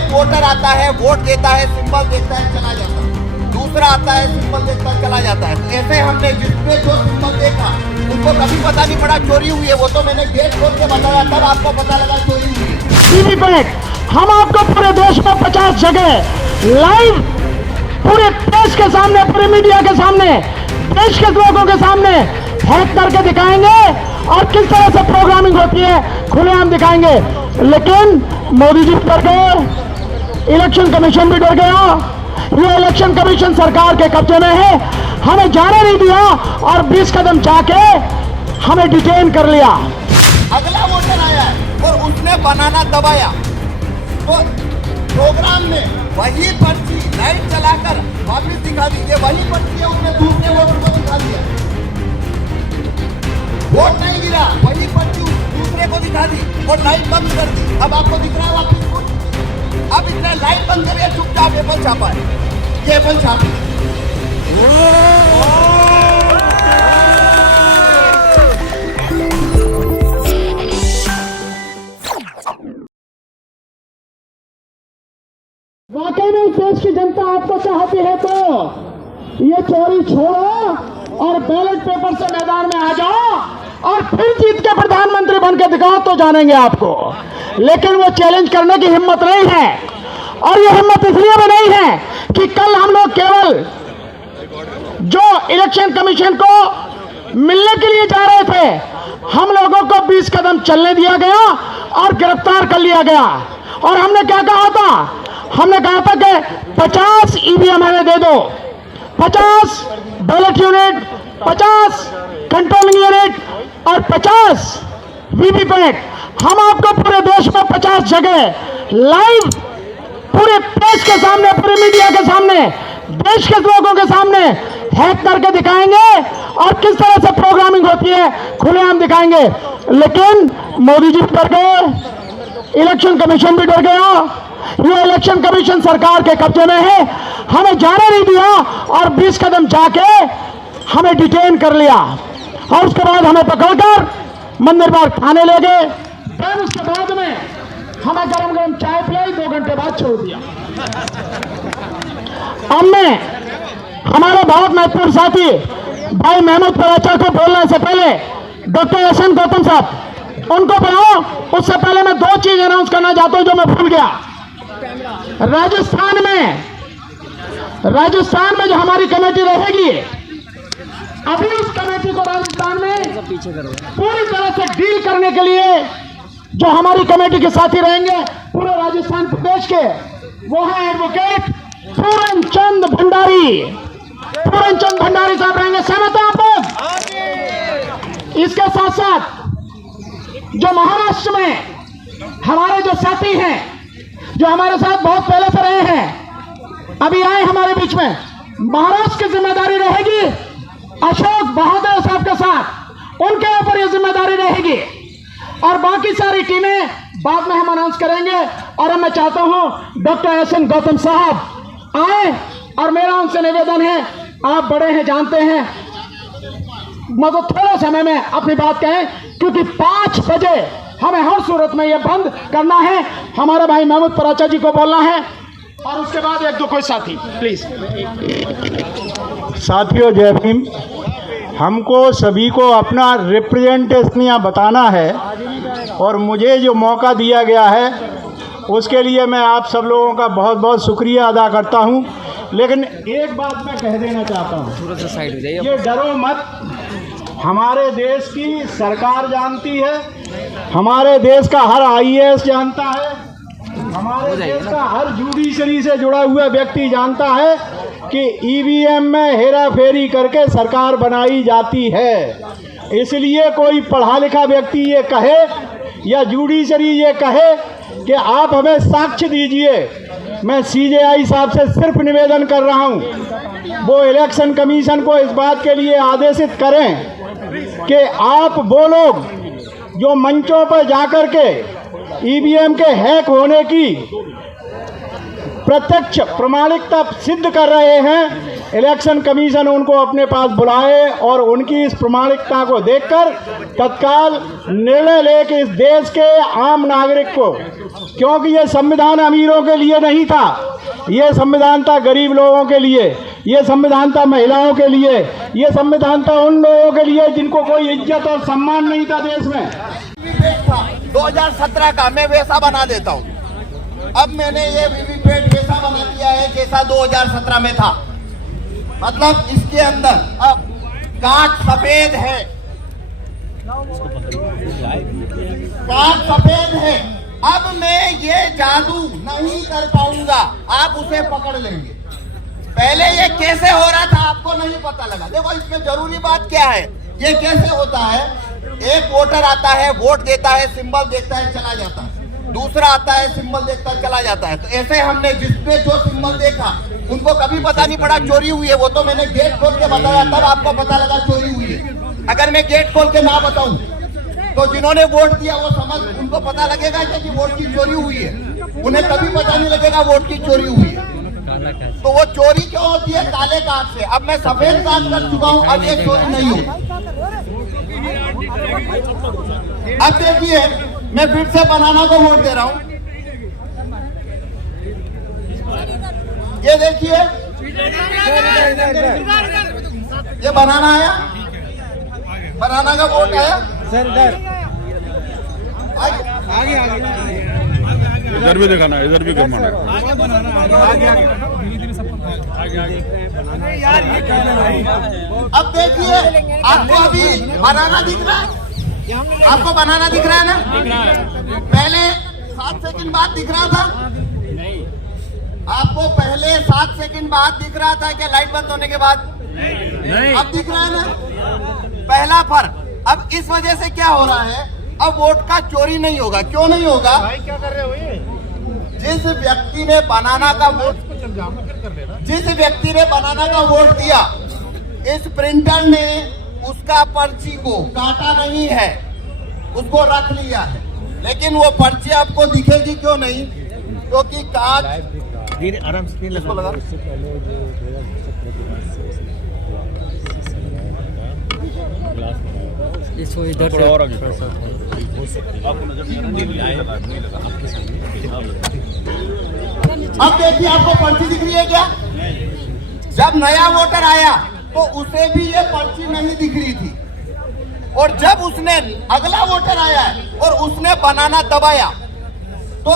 एक वोटर आता है, वोट देता है, सिंबल देखता है, चला जाता है। दूसरा आता है, सिंबल देखता है, चला जाता है। तो ऐसे हमने जिसने जो सिंबल देखा उनको कभी पता नहीं पड़ा चोरी हुई है। वो तो मैंने गेट खोल के बताया, तब आपको पता लगा चोरी हुई है। वीवीपैट हम आपको पूरे देश में 50 जगह लाइव पूरे देश के सामने, पूरे मीडिया के सामने, देश के लोगों के सामने हैक करके दिखाएंगे और किस तरह से प्रोग्रामिंग होती है खुलेआम दिखाएंगे। लेकिन मोदी जी डर गए, इलेक्शन कमीशन भी डर गया। ये इलेक्शन कमीशन सरकार के कब्जे में है, हमें जाने नहीं दिया और 20 कदम जाके हमें डिटेन कर लिया। अगला वोटर आया है और उसने बनाना दबाया, तो प्रोग्राम में वही पर्ची लाइट चलाकर वापिस दिखा दी। ये वही पर्ची है, उसने दूसरे वोटर को दिखा दिया। वोट नहीं गिरा, वही पर्ची दूसरे को दिखा दी और लाइट बंद कर दी। अब आपको दिख रहा है वापिस कुछ? अब इतना लाइट बंद करिए, चुपचाप एप्पल छापा है, ये एप्पल छाप। वाकई में इस देश की जनता आपको चाहती है तो ये चोरी छोड़ो और बैलेट पेपर से मैदान में आ जाओ और फिर जीत के प्रधानमंत्री बन के दिखाओ तो जानेंगे आपको। लेकिन वो चैलेंज करने की हिम्मत नहीं है, और ये हिम्मत इसलिए भी नहीं है कि कल हम लोग केवल जो इलेक्शन कमीशन को मिलने के लिए जा रहे थे, हम लोगों को 20 कदम चलने दिया गया और गिरफ्तार कर लिया गया। और हमने क्या कहा था? हमने कहा था कि 50 ईवीएम हमें दे दो, 50 बैलेट यूनिट, 50 कंट्रोलिंग यूनिट और 50 वीवीपैट। हम आपको पूरे देश में 50 जगह लाइव पूरे देश के सामने, पूरे मीडिया के सामने, देश के लोगों के सामने हैक करके दिखाएंगे और किस तरह से प्रोग्रामिंग होती है खुलेआम दिखाएंगे। लेकिन मोदी जी डर गए, इलेक्शन कमीशन भी डर गया। ये इलेक्शन कमीशन सरकार के कब्जे में है, हमें जाने नहीं दिया और 20 कदम जाके हमें डिटेन कर लिया और उसके बाद हमें पकड़कर मंदिर बाग थाने ले गए। फिर उसके बाद में हमें गरम गरम चाय पिलाई, 2 घंटे बाद छोड़ दिया। हमने हमारे बहुत महत्वपूर्ण साथी भाई महमूद पराचा को बोलने से पहले डॉक्टर एसएन गौतम साहब उनको बुलाओ। उससे पहले मैं 2 चीज अनाउंस करना चाहता हूं जो मैं भूल गया। राजस्थान में जो हमारी कमेटी रहेगी, अभी उस कमेटी को राजस्थान में पूरी तरह से डील करने के लिए जो हमारी कमेटी के साथी रहेंगे पूरे राजस्थान प्रदेश के, वो है एडवोकेट पूरन चंद भंडारी। पूरन चंद भंडारी साहब रहेंगे। सहमत हैं आप लोग? इसके साथ साथ जो महाराष्ट्र में हमारे जो साथी हैं, जो हमारे साथ बहुत पहले से रहे हैं, अभी आए हमारे बीच में, महाराष्ट्र की जिम्मेदारी रहेगी अशोक बहादुर साहब के साथ, उनके ऊपर यह जिम्मेदारी रहेगी। और बाकी सारी टीमें बाद में हम अनाउंस करेंगे। और मैं चाहता हूं डॉक्टर एसएन गौतम साहब आए और मेरा उनसे निवेदन है, आप बड़े हैं, जानते हैं, मतलब थोड़ा समय में अपनी बात कहें, क्योंकि 5 बजे हमें हर सूरत में यह बंद करना है। हमारे भाई महमूद पराचा जी को बोलना है और उसके बाद 1-2 कोई साथी प्लीज। साथियों जय भीम। हमको सभी को अपना रिप्रेजेंटेशन यहाँ बताना है और मुझे जो मौका दिया गया है उसके लिए मैं आप सब लोगों का बहुत बहुत शुक्रिया अदा करता हूँ। लेकिन एक बात मैं कह देना चाहता हूँ, ये डरो मत, हमारे देश की सरकार जानती है, हमारे देश का हर आईएएस जानता है, हमारे देश का हर जुडिशरी से जुड़ा हुआ व्यक्ति जानता है कि ईवीएम में हेरा फेरी करके सरकार बनाई जाती है। इसलिए कोई पढ़ा लिखा व्यक्ति ये कहे या जुडिशरी ये कहे कि आप हमें साक्ष्य दीजिए, मैं सीजेआई साहब से सिर्फ निवेदन कर रहा हूं, वो इलेक्शन कमीशन को इस बात के लिए आदेशित करें कि आप वो लोग जो मंचों पर जाकर के ईवीएम के हैक होने की प्रत्यक्ष प्रमाणिकता सिद्ध कर रहे हैं। इलेक्शन कमीशन उनको अपने पास बुलाए और उनकी इस प्रमाणिकता को देखकर तत्काल निर्णय ले कि इस देश के आम नागरिक को, क्योंकि ये संविधान अमीरों के लिए नहीं था, ये संविधान था गरीब लोगों के लिए, ये संविधान था महिलाओं के लिए, ये संविधान था उन लोगों के लिए जिनको कोई इज्जत और सम्मान नहीं था देश में। 2017 का मैं वैसा बना देता हूँ। अब मैंने ये वीवीपैट वैसा बना दिया है जैसा 2017 में था। मतलब इसके अंदर अब कांच सफेद है, कांच सफेद है। अब मैं ये जादू नहीं कर पाऊंगा, आप उसे पकड़ लेंगे। पहले ये कैसे हो रहा था आपको नहीं पता लगा। देखो इसमें जरूरी बात क्या है, ये कैसे होता है। एक वोटर आता है, वोट देता है, सिंबल देखता है, चला जाता है। दूसरा आता है, सिंबल देखता है, चला जाता है। तो ऐसे हमने जिसपे जो सिंबल देखा उनको कभी पता नहीं पड़ा चोरी हुई है। वो तो मैंने गेट खोल के बताया, तब आपको पता लगा चोरी हुई है। अगर मैं गेट खोल के ना बताऊं तो जिन्होंने वोट दिया वो समझ, उनको पता लगेगा कि वोट की चोरी हुई है। उन्हें कभी पता नहीं लगेगा वोट की चोरी हुई है। तो वो चोरी क्यों होती है? काले कार्ड से। अब मैं सफेद कार्ड कर चुका हूं, अब ये चोरी नहीं होगी। अब देखिए मैं फिर से बनाना को वोट दे रहा हूं। ये देखिए ये बनाना आया, बनाना का वोट आया। सर इधर आगे इधर भी दिखाना, इधर भी करवाना है। अब देखिए आपको अभी बनाना दिख रहा है, आपको बनाना दिख रहा है ना। पहले 7 सेकंड बाद दिख रहा था, आपको पहले 7 सेकंड बाद दिख रहा था क्या लाइट बंद होने के बाद? नहीं। अब दिख रहा है ना, पहला फर्क। अब इस वजह से क्या हो रहा है, अब वोट का चोरी नहीं होगा। क्यों नहीं होगा? क्या कर रहे हो ये? जिस व्यक्ति ने बनाना का वोट, जिस व्यक्ति ने बनाना का वोट दिया, इस प्रिंटर ने उसका पर्ची को काटा नहीं है, उसको रख लिया है। लेकिन वो पर्ची आपको दिखेगी क्यों नहीं? क्योंकि कांच आराम से इसको लगा। इसको इधर से और आगे अब देखिए आपको पर्ची दिख रही है क्या? जब नया वोटर आया तो उसे भी ये पर्ची नहीं दिख रही थी, और जब उसने अगला वोटर आया और उसने बनाना दबाया तो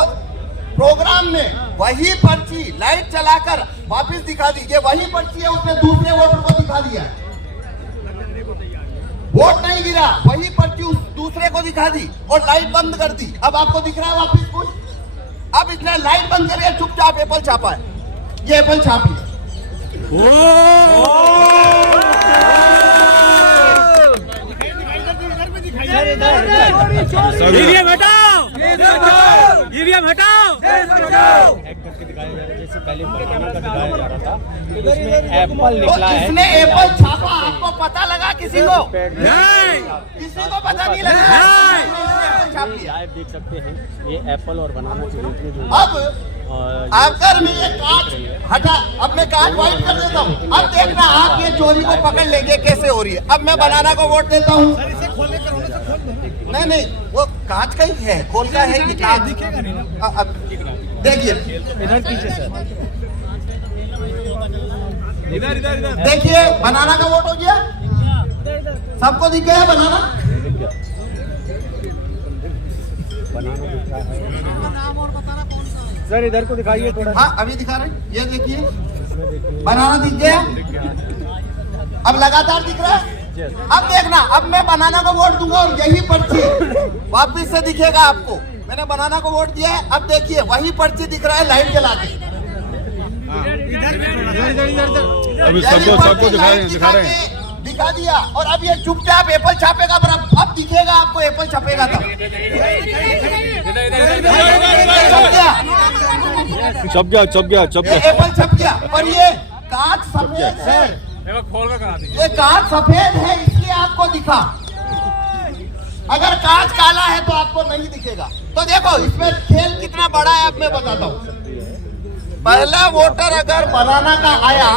प्रोग्राम ने वही पर्ची लाइट चलाकर वापस दिखा दी। ये वही पर्ची है, उसने दूसरे वोटर को दिखा दिया। वोट नहीं गिरा, वही पर्ची उस दूसरे को दिखा दी और लाइट बंद कर दी। अब आपको दिख रहा है वापस कुछ? अब इसने लाइट बंद करके चुपचाप एप्पल छापा है। ये एप्पल छाप लिया। ईवीएम हटाओ, ईवीएम हटाओ। जैसे पहले बनाना का दिखाया जा रहा था, उसमें एप्पल निकला है। इसने एप्पल छापा, आपको पता लगा किसी को? नहीं, किसी को पता नहीं लगा। आप देख सकते हैं ये एप्पल और बनाना के बीच में जो अब अगर मैं ये कांच हटा, अब मैं कांच व्हाइट कर देता हूँ। अब देखना आप ये चोरी को पकड़ लेंगे कैसे हो रही है। अब मैं बनाना को वोट देता हूँ। नहीं नहीं, वो कांच का ही है, खोल का है कि कांच दिखेगा नहीं। अब देखिए इधर पीछे सर, इधर इधर इधर देखिए बनाना का वोट हो गया। सबको दिख गया बनाना? बनाना दिख रहा है सर, इधर को दिखाइए थोड़ा। हाँ अभी दिखा रहे हैं, ये देखिए बनाना दिख गया। अब लगातार दिख रहा है। अब देखना, अब मैं बनाना को वोट दूंगा और यही पर्ची वापिस से दिखेगा आपको। मैंने बनाना को वोट दिया है। अब देखिए वही पर्ची दिख रहा है लाइट जला के। अभी सबको दिखा रहे हैं। दिखा दिया और अब ये चुपचाप एप्पल छापेगा। पर अब दिखेगा आपको एप्पल छपेगा तब। छप गया एप्पल छप गया। पर ये कांच सफेद है, ये कांच सफेद है इसलिए आपको दिखा। अगर कांच काला है तो आपको नहीं दिखेगा। तो देखो इसमें खेल कितना बड़ा है अब मैं बताता हूँ। पहला वोटर अगर बनाना का आया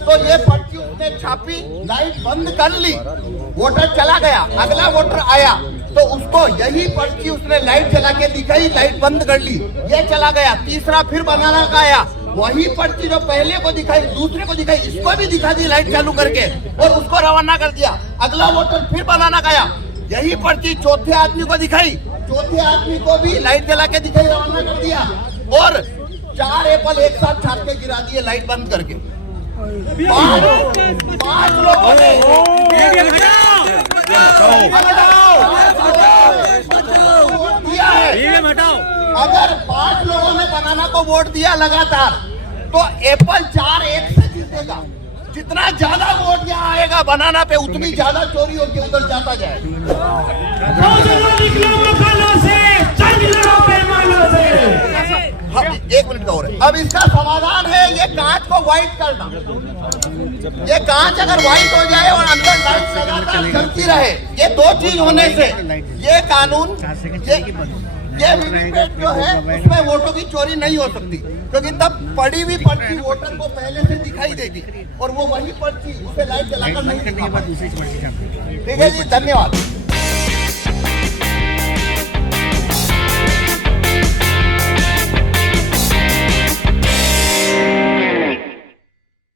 तो ये पर्ची उसने छापी, लाइट बंद कर ली, वोटर चला गया। अगला वोटर आया तो उसको यही पर्ची उसने लाइट जला के दिखाई, लाइट बंद कर ली, ये चला गया। तीसरा फिर बनाना का आया, वही पर्ची जो पहले को दिखाई दूसरे को दिखाई, इसको भी दिखा दी लाइट चालू करके और उसको रवाना कर दिया। अगला वोटर फिर बनाना का आया, यही पर्ची चौथे आदमी को दिखाई, चौथे आदमी को भी लाइट जला के दिखाई, रवाना कर दिया और 4 एप्पल एक साथ छाप के गिरा दिए लाइट बंद करके। पांच लोगों ने दिया है। अगर 5 लोगों ने बनाना को वोट दिया लगातार तो एप्पल 4-1 से जीतेगा। जितना ज्यादा वोट यहाँ आएगा बनाना पे उतनी ज्यादा चोरी होकर उधर जाता जाएगा। एक मिनट का और है। अब इसका समाधान है ये कांच को व्हाइट करना। ये कांच अगर व्हाइट हो जाए और अंदर लाइट लगातार जलती रहे, ये 2 चीज होने से ये कानून ये वीवीपैट जो है उसमें वोटों की चोरी नहीं हो सकती, क्योंकि तब पड़ी हुई पर्ची वोटर को पहले से दिखाई देगी और वो वही पर्ची उसे लाइट जलाकर नहीं दिखा पाएगी। ठीक है जी, धन्यवाद।